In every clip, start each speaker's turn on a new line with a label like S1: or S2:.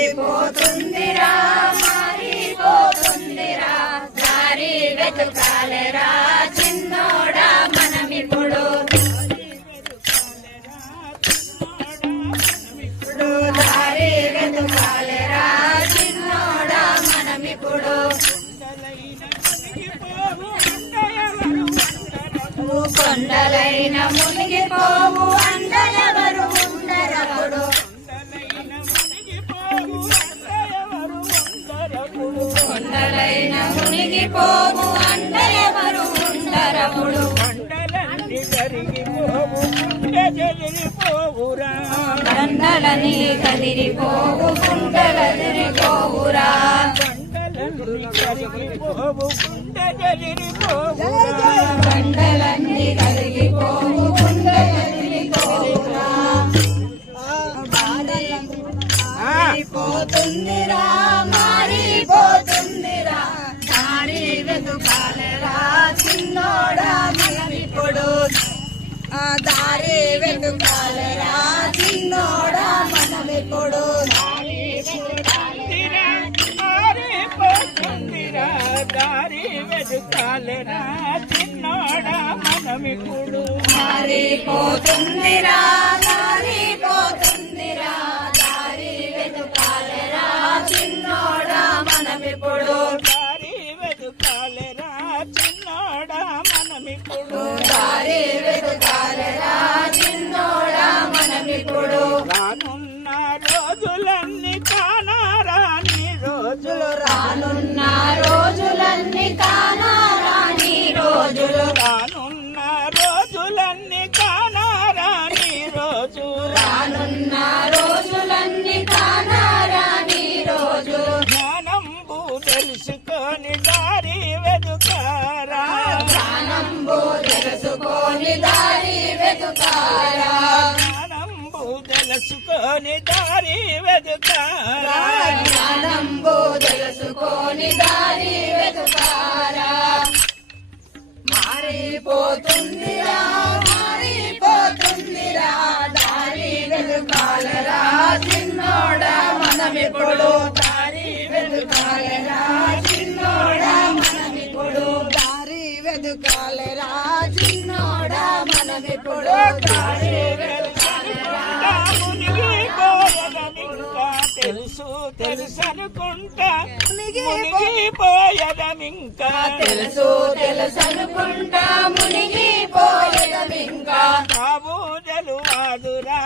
S1: మారిపోతుందిరా మారిపోతుందిరా దారి వెతుకాలరా చిన్నోడా మనమిప్పుడు. ఇప్పుడు దారి చిన్నోడా మనమిప్పుడు. కొండలైన మునిగిపోవు అండలెవరు మునిగిపోవు అండలెవరు ఉండరప్పుడు
S2: మండలంటి జరిగిపోవు జరిగిపోవురా
S1: దండలని కదిరిపోవు కుండలదిరిపోవురా
S2: మండలంటి జరిగిపోవు గుండె జరిగిపోవురా
S1: బండలన్నీ దారి వెతుకాలరా చిన్నోడా మనమిప్పుడు. దారి వెతుకాలరా చిన్నోడా మనమిప్పుడు.
S2: మారిపోతుందిరా
S1: మారిపోతుందిరా
S2: జ్ఞానంబు తెలుసుకొని దారి వెతుకారా
S1: జ్ఞానంబు తెలుసుకొని దారి వెతుకారా మారిపోతుందిరా మారిపోతుందిరా దారి వెతుకాలరా చిన్నోడా మనమిప్పుడు దారి వెతుకాలరా వెతుకాలరా చిన్నోడా వెతుకాలరా
S2: మునిగిపోయదమింకా తెలుసు తెలుసనుకుంటా మునిగిపోయదమింకా
S1: తెలుసు తెలుసనుకుంటా మునిగిపోయేదమింకా
S2: కాబూదలు వాదురా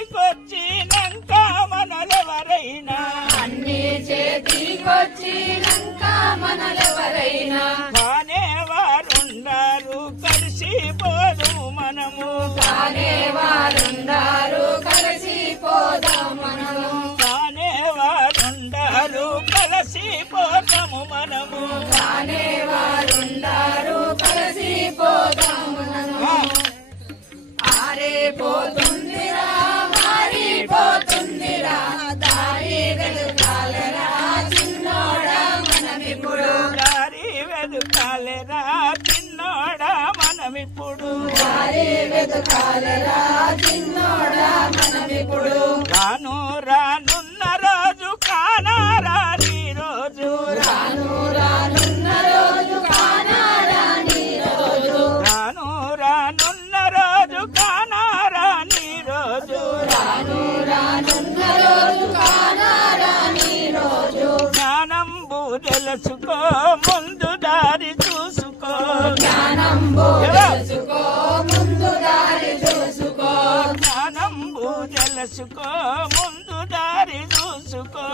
S2: చేతికొచ్చినాక మనలెవరైనా
S1: అన్ని చేతికొచ్చినాక మనలెవరైనా
S2: కానే వారుండారు కలిసిపోదు మనము.
S1: కానే వారుండారు కలిసిపోదాం మనము.
S2: కానే వారుండారు కలిసిపోతాము మనము.
S1: కానే వారుండారు కలిసిపోదాం మనము. మారిపోతుందిరా మారిపోతుందిరా. దారి వెతుకాలరా చిన్నోడా
S2: దారి వెతుకాలరా చిన్నోడా మనమిప్పుడు.
S1: దారి వెతుకాలరా చిన్నోడా
S2: రాను
S1: రాను
S2: మనసుకో ముందు దారి చూసుకో.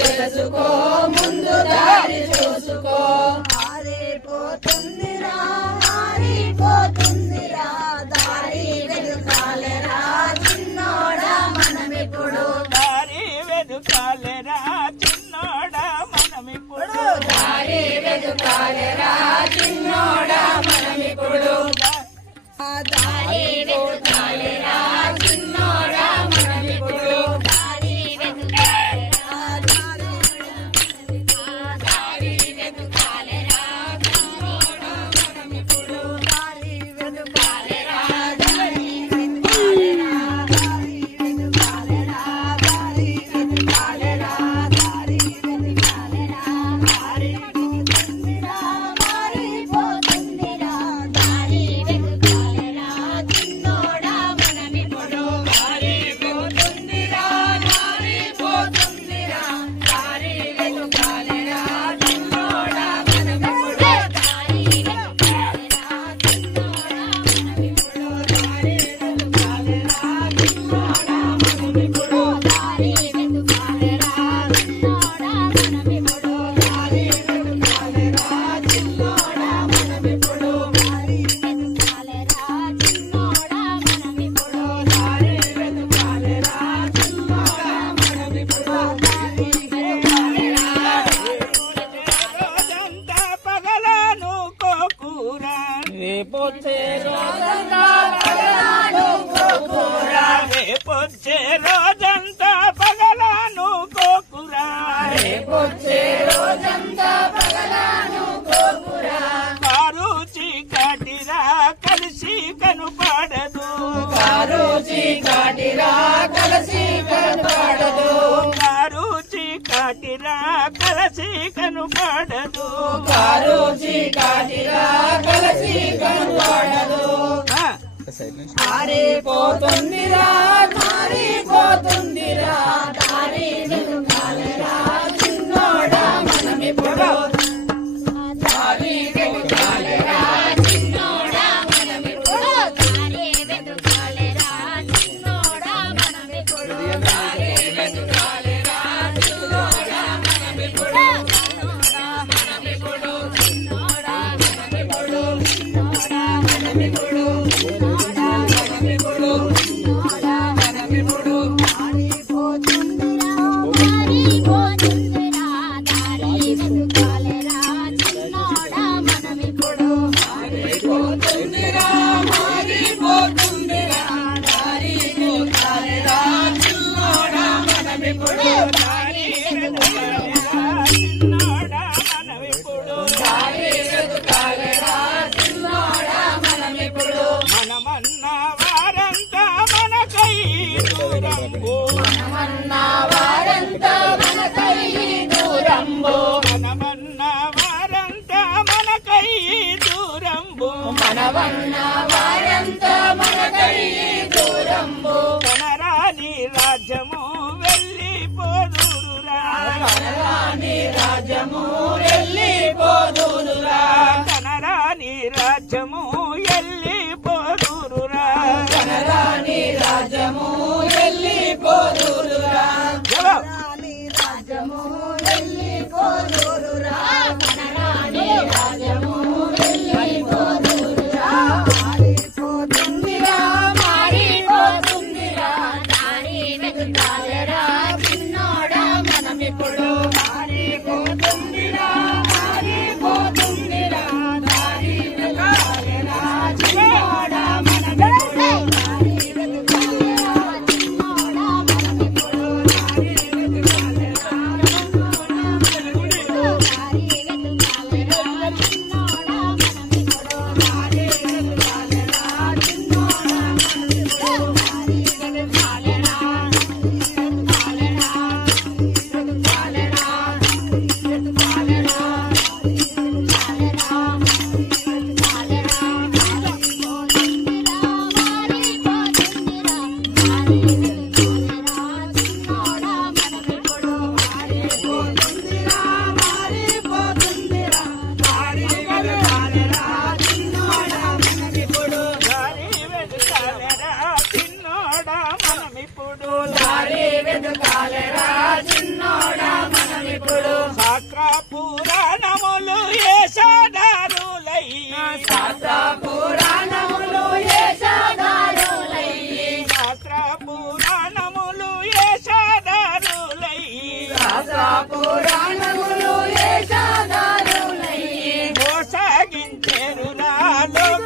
S1: తెలుసుకో ముందు దారి చూసుకో. ఆరిపోతుందిరా ఆరిపోతుందిరా దారి వెనుకాలరా చిన్నోడా మనమిప్పుడు.
S2: దారి వెనుకాలరా చిన్నోడా మనమిప్పుడు.
S1: దారి వెనుకాలరా చిన్నోడా
S2: రేపొచ్చే రోజంతా
S1: పగలానుకోకురా
S2: రేపొచ్చే కలిసి కనుపడదు.
S1: కను కనుపడదు
S2: కారు చీకటిలా కలిసి కనుపడదు
S1: మారిపోతుందిరా మారిపోతుందిరా దారి చిన్నోడా మనమి మనమిప్పుడు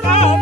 S1: oh.